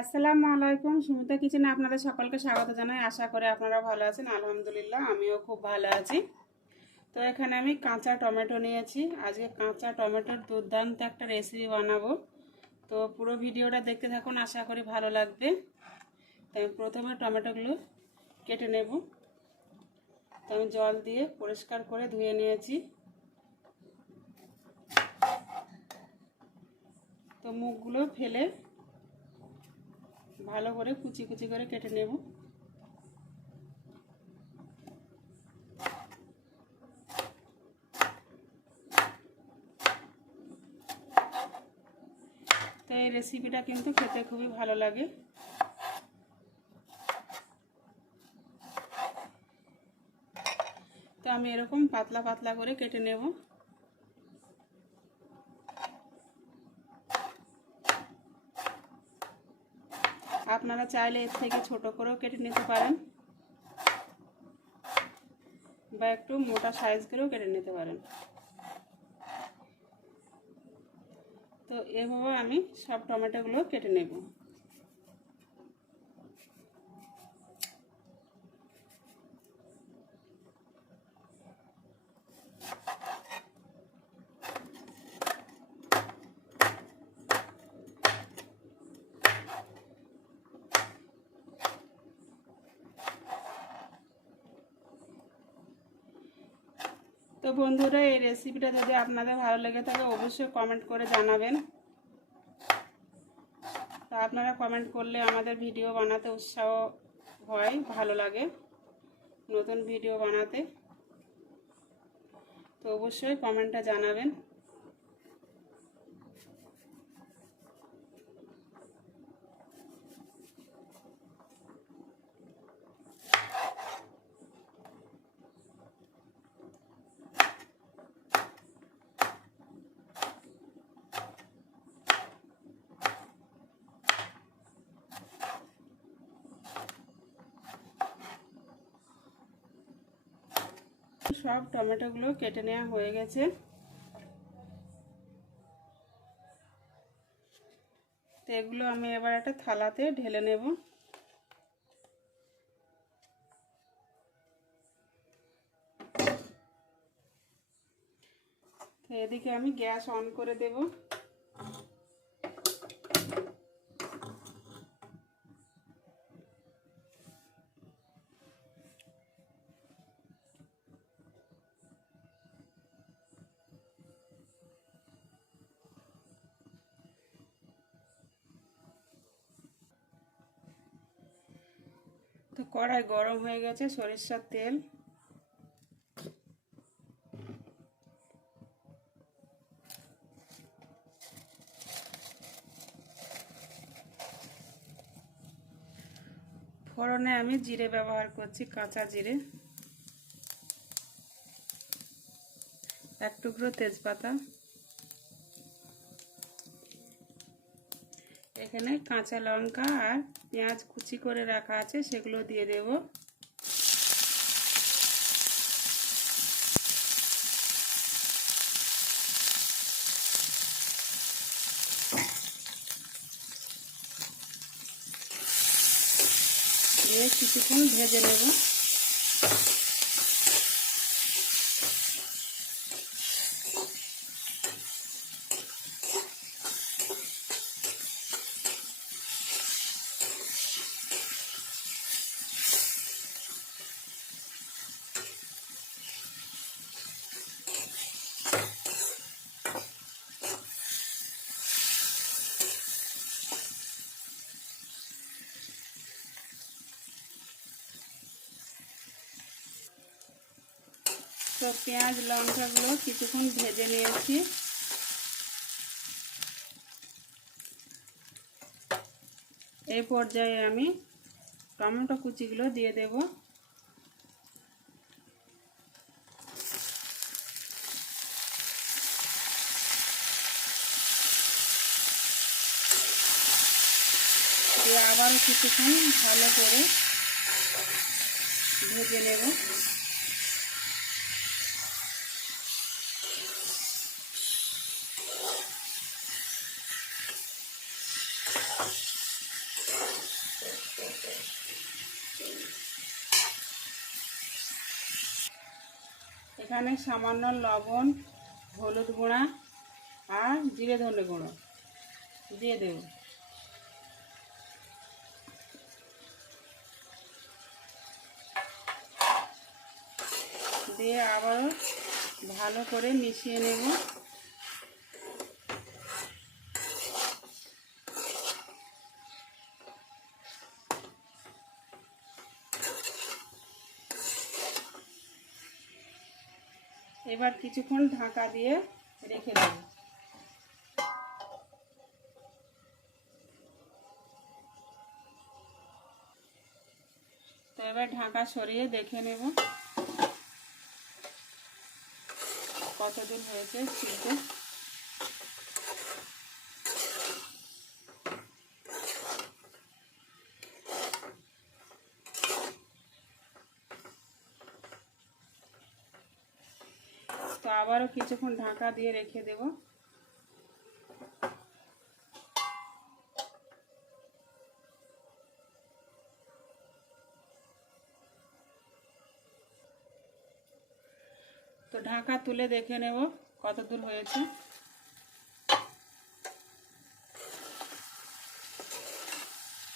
আসসালামু আলাইকুম। সুমিতা কিচেনে আপনাদের সকলকে স্বাগত জানাই। আশা করি আপনারা ভালো আছেন। আলহামদুলিল্লাহ আমিও খুব ভালো আছি। তো এখানে আমি কাঁচা টমেটো নিয়েছি। আজকে কাঁচা টমেটোর দুর্দান্ত একটা রেসিপি বানাবো। তো পুরো ভিডিওটা দেখতে থাকুন, আশা করি ভালো লাগবে। তো আমি প্রথমে টমেটোগুলো কেটে নেব। তো আমি জল দিয়ে পরিষ্কার করে ধুয়ে নিয়েছি। তো মুখগুলো ফেলে ভালো করে কুচি কুচি করে কেটে নেব। তো এই রেসিপিটা কিন্তু খেতে খুবই ভালো লাগে। তো আমি এরকম পাতলা পাতলা করে কেটে নেব। আপনারা চাইলে এর থেকে ছোট করেও কেটে নিতে পারেন বা একটু মোটা সাইজ করেও কেটে নিতে পারেন। তো এভাবে আমি সব টমেটোগুলো কেটে নেব। তো বন্ধুরা, এই রেসিপিটা যদি আপনাদের ভালো লেগে থাকে অবশ্যই কমেন্ট করে জানাবেন। তা আপনারা কমেন্ট করলে আমাদের ভিডিও বানাতে উৎসাহ হয়, ভালো লাগে নতুন ভিডিও বানাতে। তো অবশ্যই কমেন্টটা জানাবেন। সব টমেটোগুলো কেটে নেওয়া হয়ে গেছে। তো এগুলো আমি এবার একটা থালাতে ঢেলে নেব। তো এদিকে আমি গ্যাস অন করে দেব। তো কড়াই গরম হয়ে গেছে, সরিষার তেল। ফোড়নে আমি জিরে ব্যবহার করছি, কাঁচা জিরে, এক টুকরো তেজপাতা, এখানে কাঁচা লঙ্কা আর পেঁয়াজ কুচি করে রাখা আছে, সেগুলো দিয়ে দেব। দিয়ে কিছুক্ষণ ভেজে নেব। তো পেঁয়াজ লঙ্কাগুলো কিছুক্ষণ ভেজে নিয়েছি। এই পর্যায়ে আমি টমেটো কুচিগুলো দিয়ে দেব। দিয়ে আবারও কিছুক্ষণ ভালো করে ভেজে নেব। এখানে সামান্য লবণ, হলুদ গুঁড়া আর জিরে ধনে গুঁড়ো দিয়ে দেব। দিয়ে আবারও ভালো করে মিশিয়ে নেব। এবার কিছুক্ষণ ঢাকা দিয়ে রেখে দেব। তো এবার ঢাকা সরিয়ে দেখে নেব কতদূর হয়েছে সিদ্ধ। তো আবারও কিছুক্ষণ ঢাকা দিয়ে রেখে দেব। তো ঢাকা তুলে দেখে নেব কতদূর হয়েছে।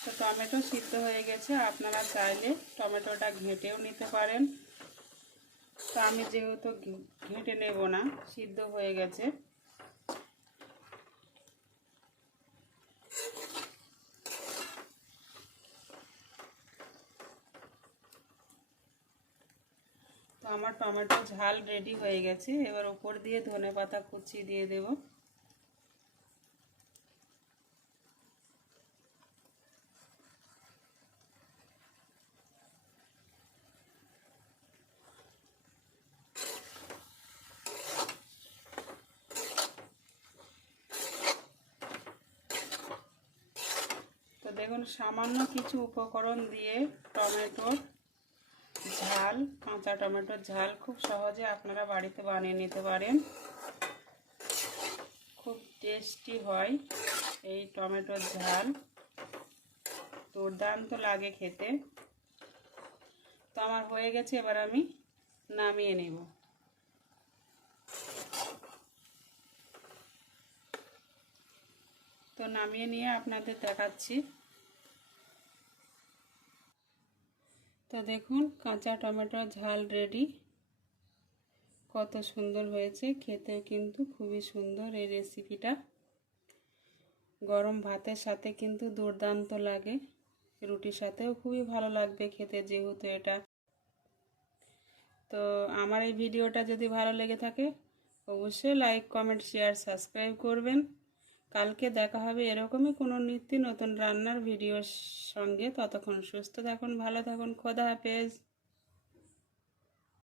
তো টমেটো সিদ্ধ হয়ে গেছে, আপনারা চাইলে টমেটোটা ঘেঁটেও নিতে পারেন। তো আমি যেহেতু ঘেঁটে নেব না, সিদ্ধ হয়ে গেছে। তো আমার টমেটো ঝাল রেডি হয়ে গেছে। এবার উপর দিয়ে ধনেপাতা কুচি দিয়ে দেব। তো দেখুন সামান্য কিছু উপকরণ দিয়ে টমেটোর ঝাল, কাঁচা টমেটোর ঝাল খুব সহজে আপনারা বাড়িতে বানিয়ে নিতে পারেন। খুব টেস্টি হয় এই টমেটোর ঝাল, দুর্দান্ত লাগে খেতে। তো আমার হয়ে গেছে, এবার আমি নামিয়ে নেব। তো নামিয়ে নিয়ে আপনাদের দেখাচ্ছি। তো দেখুন কাঁচা টমেটোর ঝাল রেডি। কত সুন্দর হয়েছে খেতে, কিন্তু খুবই সুন্দর এই রেসিপিটা। গরম ভাতের সাথে কিন্তু দুর্দান্ত লাগে, রুটির সাথেও খুবই ভালো লাগবে খেতে যেহেতু এটা। তো আমার এই ভিডিওটা যদি ভালো লেগে থাকে অবশ্যই লাইক, কমেন্ট, শেয়ার, সাবস্ক্রাইব করবেন। কালকে দেখা হবে এরকমই কোনো নিত্য নতুন রান্নার ভিডিওর সঙ্গে। ততক্ষণ সুস্থ থাকুন, ভালো থাকুন, খোদা হাফেজ।